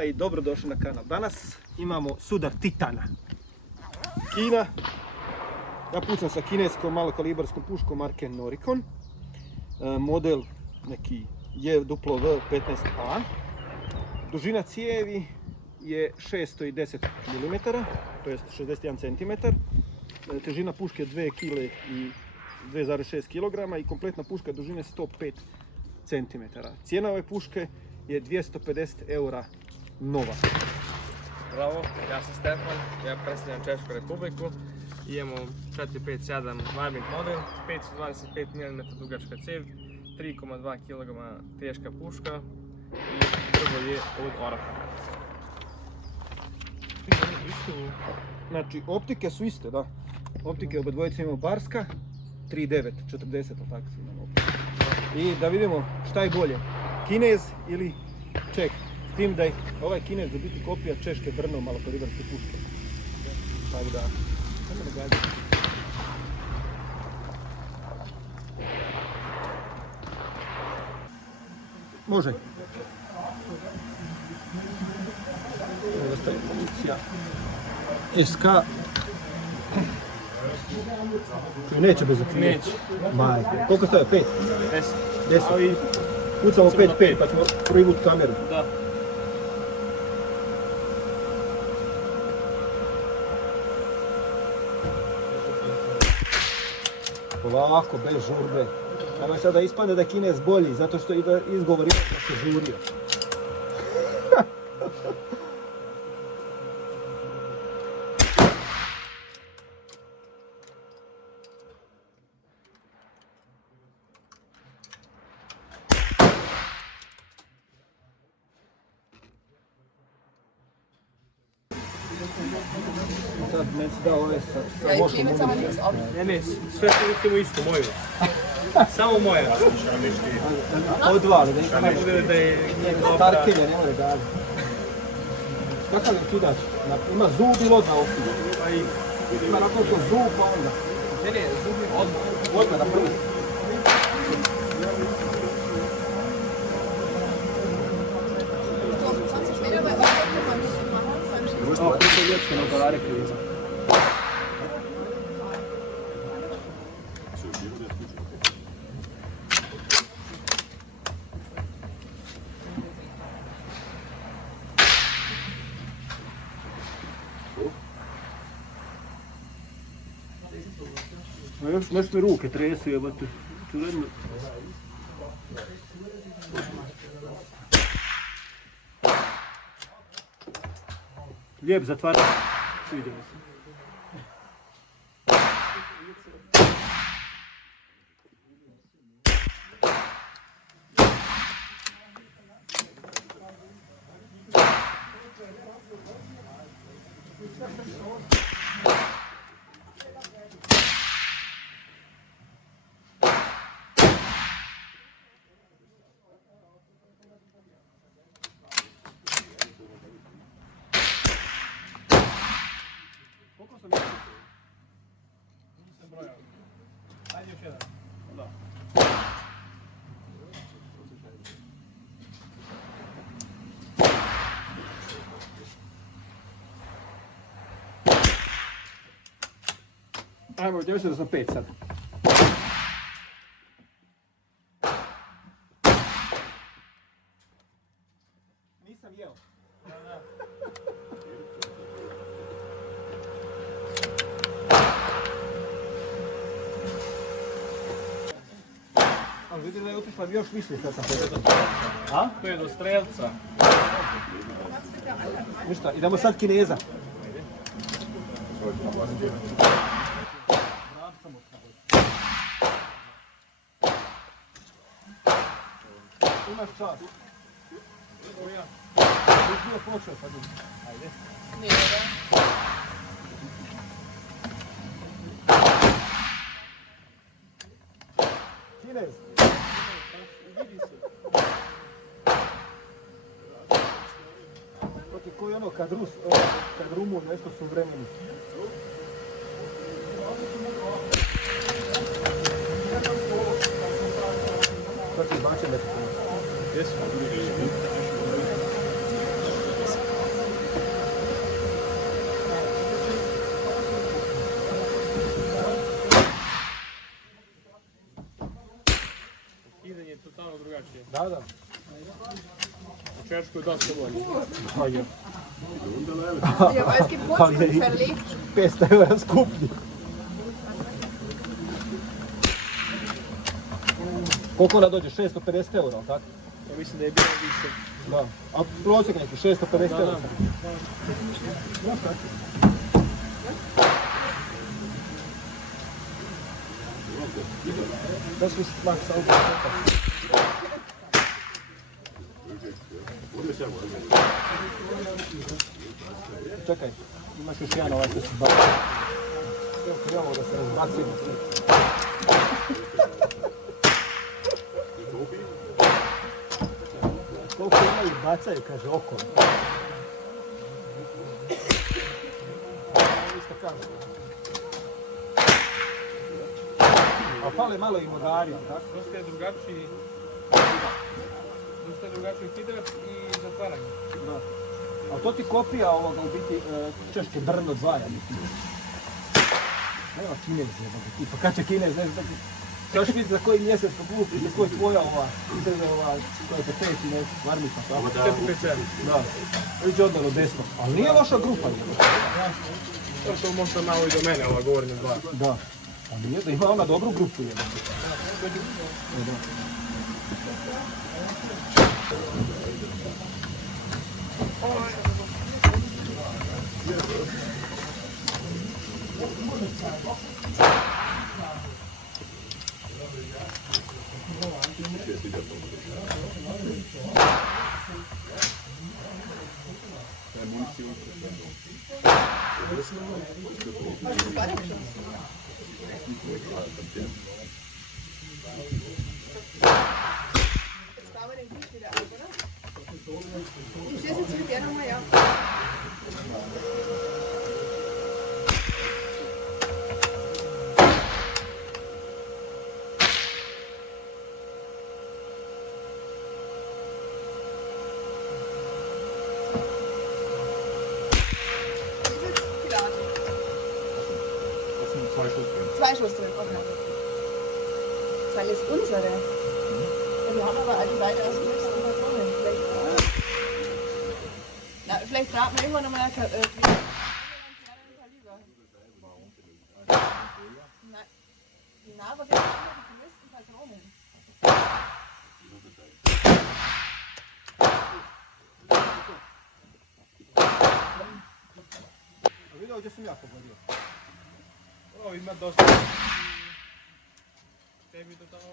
svima i dobrodošli na kanal. Danas imamo sudar Titana. Kina. Ja pucam sa kineskom malokalibarskom puškom marke Noricon. Model neki JW15A. Dužina cijevi je 610 mm, to jest 61 cm. Težina puške je 2 kg i 2,6 kg i kompletna puška dužine 105 cm. Cijena ove puške je 250 eura nova. Bravo, ja sam Stefan, ja predstavljam Češku republiku. Imamo 457 Warmint model, 525 mm dugačka cijev, 3,2 kg teška puška i drvo je od oraha. Znači, optike su iste, da. Optike obadvojice imamo Barska, 3.9, 40, tako su imamo optike. I da vidimo šta je bolje, Kinez ili Čeh. S tim da je ovaj Kinez za biti kopija češke Brno malokalibarske puške. Tako da, samo da gađa. Može. Ovo ostaje pozicija. SK. Neće bez okvira. Neće. Majke. Koliko staje? 5? 10. 10. Ali pucamo 5-5 pa ćemo privuti kameru. Da. Polako, bez žurbe. Evo sada ispadne da je Kinez bolji, zato što izgovori da se žurio. Sad meni si dao ove sa moškom municijom. Ne, sve koristimo isto, moju. Samo moja. Odvali, Da ne bude da je starkelje ne more dali. Kakav je kidač? Ima zub ili odmah okida? Pa i... Ima nakoliko zub pa onda. Ne, zub je odmah. Odmah na prvi. Oh, questo io sono colare crisi. Još nešto mi ruke tresu jebate. Čuvedno. Lijep zatvara. Sviđa mi se. Koliko sam mislio? Nisam brojao. Ajde još jedan. Da. Ajmo, ja mislim da sam 5 sad. Nisam jeo. Ali vidim da je otišla još više sad sam povedao. A? To je do strelca. Ništa, idemo sad Kineza. Imaš čas. Koja? Još bio počeo sad. Ajde. Nije da. Kinez. Vidi se. To ti koji ono kad Rumun nešto su vremeni. To ti izbačem nekako. Jesu. Da, da. U Češkoj je dosta bolje. Ajde. Ja, aber es gibt Wurzeln verlegt. 500 eura skuplji. Koliko ona dođe? 650 eura, ali tako? Ja mislim da je bilo više. Da. A prosjek neki 650 eura. Das ist Max auch. Čekaj, imaš još jedan ovaj što se baci. Sve ovo da se razbacimo. Koliko imaju bacaju, kaže, okolo. Isto kaže. A fale malo i modari, tako? Dosta je drugačiji hidrač i zatvaranje. Da. A to ti kopija ovoga u biti češke Brno 2, ja mislim. Nema Kinez, pa kad će Kinez, ne znam, ćeš vidjeti za koji mjesec pokupi, za koji tvoja ova, koja je peti, ne, varmica, tako? 457. Da, iđe odmah desno, ali nije loša grupa. To možda malo i do mene, ova govornja dva. Da, a nije da ima ona dobru grupu jedan. Jetzt fahren wir den Tisch wieder ab, oder? Du stehst jetzt hier gerne nochmal, ja. Zwei Schuss drin, okay. Das ist unsere. Ja, wir haben aber alle weiter aus dem nächsten Patronen. Vielleicht brauchen wir irgendwann nochmal Kaliber. Na, aber wir haben die größten Patronen. A vidio gdje sam ja pogodio? Ovo ima dosta. Tebi to tamo...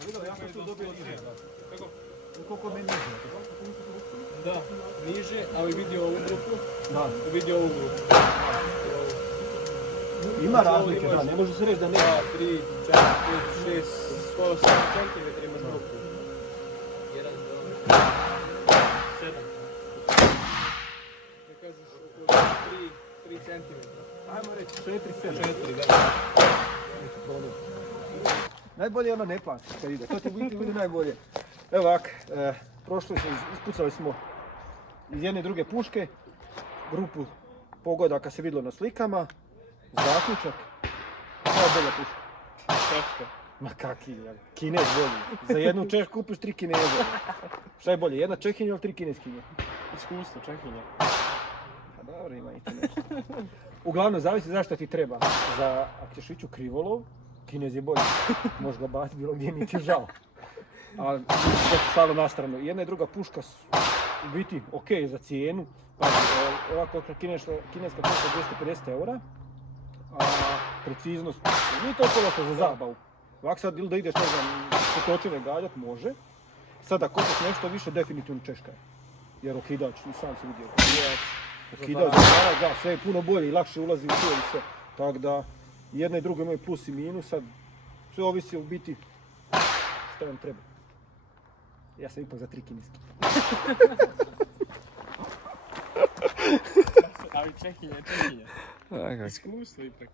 A vidio, ja sam tu dobio niže. Kako? Koliko meni niže? Da, niže, ali vidio ovu grupu, Da. vidio ovu grupu. Ima razlike, da, ne može se reći da nema. 3, 4, 5, 6, skoro 7 cm imaš grupu. 1, 2, 7. Ne kažeš oko 3 cm. Ajmo reći 4-7. 4, da. Najbolje je ono ne plaći kad ide, to ti bude najbolje. Evo ovak, ispucali smo iz jedne i druge puške, grupu pogodaka se vidjelo na slikama, zaključak, koja je bolja puška? Češka. Ma kaki, Kinez bolji. Za jednu Češku kupiš 3 Kineze. Šta je bolje, jedna Čehinja ili 3 Kineskinje? Iskustvo, Čehinja. Pa dobro, ima i to nešto. Uglavnom, zavisi zašto ti treba. Ako ćeš ići u krivolov, Kinez je bolji. Možeš ga baciti bilo gdje, nije ti žao. Ali to se šalo na stranu. Jedna i druga puška su u biti ok za cijenu. Pa ovako kineska puška 250 eura. A preciznost nije toliko loša za zabavu. Ovako sad ili da ideš, ne znam, točine gađat, može. Sad ako hoćeš nešto više, definitivno Češka je. Jer okidač, i sam si vidio. Okidač, da, sve je puno bolje i lakše ulazi u sve i sve. Tako da, jedna i druga imaju plus i minus, sad sve ovisi u biti što vam treba. Ja sam ipak za 3 kineski. Ali Čehinja. Iskustvo ipak.